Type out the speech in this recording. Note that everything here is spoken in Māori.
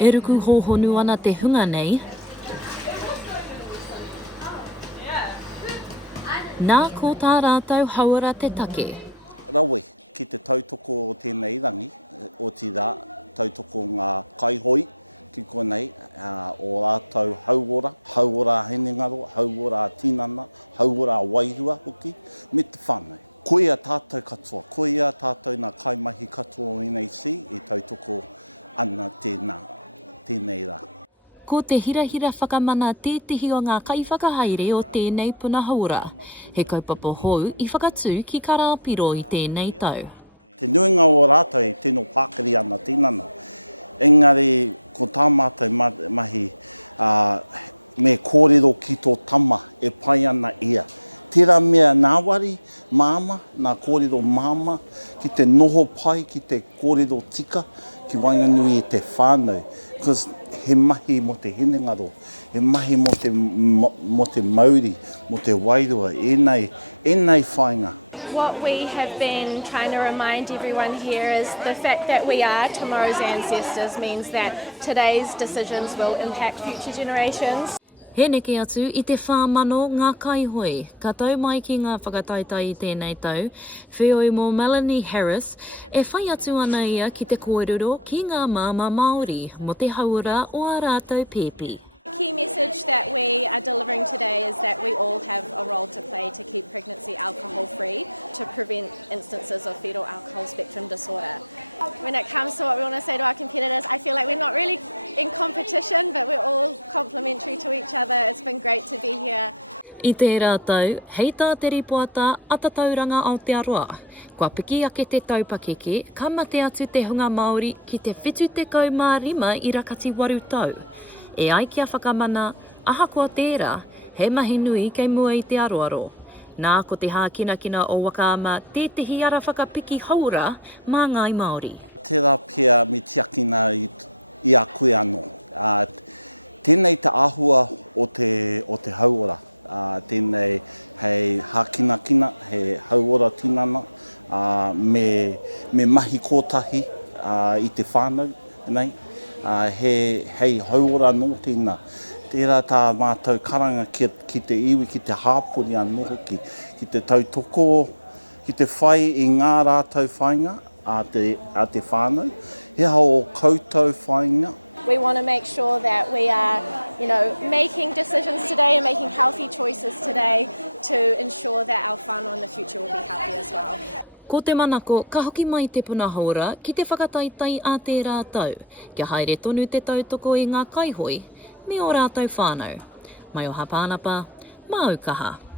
E ruku hōhonu ana te hunga nei. Nā ko tā rātou hauora te take. Rawe, ki te tautoko o tēnei rangi, o te rā, tautoko ngā kaihoi, ki konei, o rātou hauora, hauora henengaro, hauora tinana, hauora wairua hoki, me te whānau. Koia tātou katoa, koia tātou nā kaimahi katoa i nei si, e tautoko ana tēnei rā. Ko te hirahira whakamana tētihi o ngā kaiwhakahaere o tēnei puna hauora. He kaupapa hou i whakatū ki karāpiro i tēnei tau. Te nuinga o rātou e tēnō pākari ana tinana. Engari, ko tā mātou mahi me kōrero ki tō tama e pai ana ia. Tērā mea nāwari, māma, nā kōrero māma, ki te noho pai, ki te kōrero tika, ki wainganui e te whānau. Because he mahi mo te henengaro, he mahi mo te Māori, mo te wairua, enei whainga. What we have been trying to remind everyone here is the fact that we are tomorrow's ancestors means that today's decisions will impact future generations. He neke atu i te whāmano ngā kaihoi. Ka tau mai ki ngā whakataitai i tēnei tau. Whioi mō Melanie Harris e whai atu ana ia ki te kōrero ki ngā māma Māori mo te hauora o a rātou pēpi. The key message that we are delivering today is that we all have a role to play to keep pregnancy alcohol free, to prevent instances of fetal alcohol spectrum disorder. When it comes to what we want to say to our competitors, I feel like we're not really in competition, but we're all complementary to each other. It's been great to be here. I tērā tau, hei tā te ripoata atatauranga Aotearoa. Kua piki ake te taupakeke, ka mate atu te hunga Māori ki te whitu te kaumārima i rakati waru tau. E ai kia whakamana, aha kua tērā, he mahi nui kei mua i te aroaro. Nā ko te hākinakina o Waka Ama tētihi ara whakapiki hauora mā ngai Māori. Tērā pia me tiakina i a koe anō. Tēnei te āhua o te hauora. Tēnei hei hākinakina, hei hauora tinana, me mahi kōtahi i te whānau, nei. Hei hauora no tēnā. Tērā tā mātou karanga ki te iwi, ki te hāpori anō hoki, ki te tautoko, ki te whai i ngā rātou whainga a te whānau. He hao o koutou whainga. We want to make sure that we are, making decisions today and making healthy choices today to ensure that our whānau in the future will be healthy as well. Ko te manako, ka hoki mai te puna hauora ki te whakataitai a te rātau. Kia haere tonu te tautoko i ngā kaihoi, me o rātou whānau. Mai o hapānapa, mā Aukaha.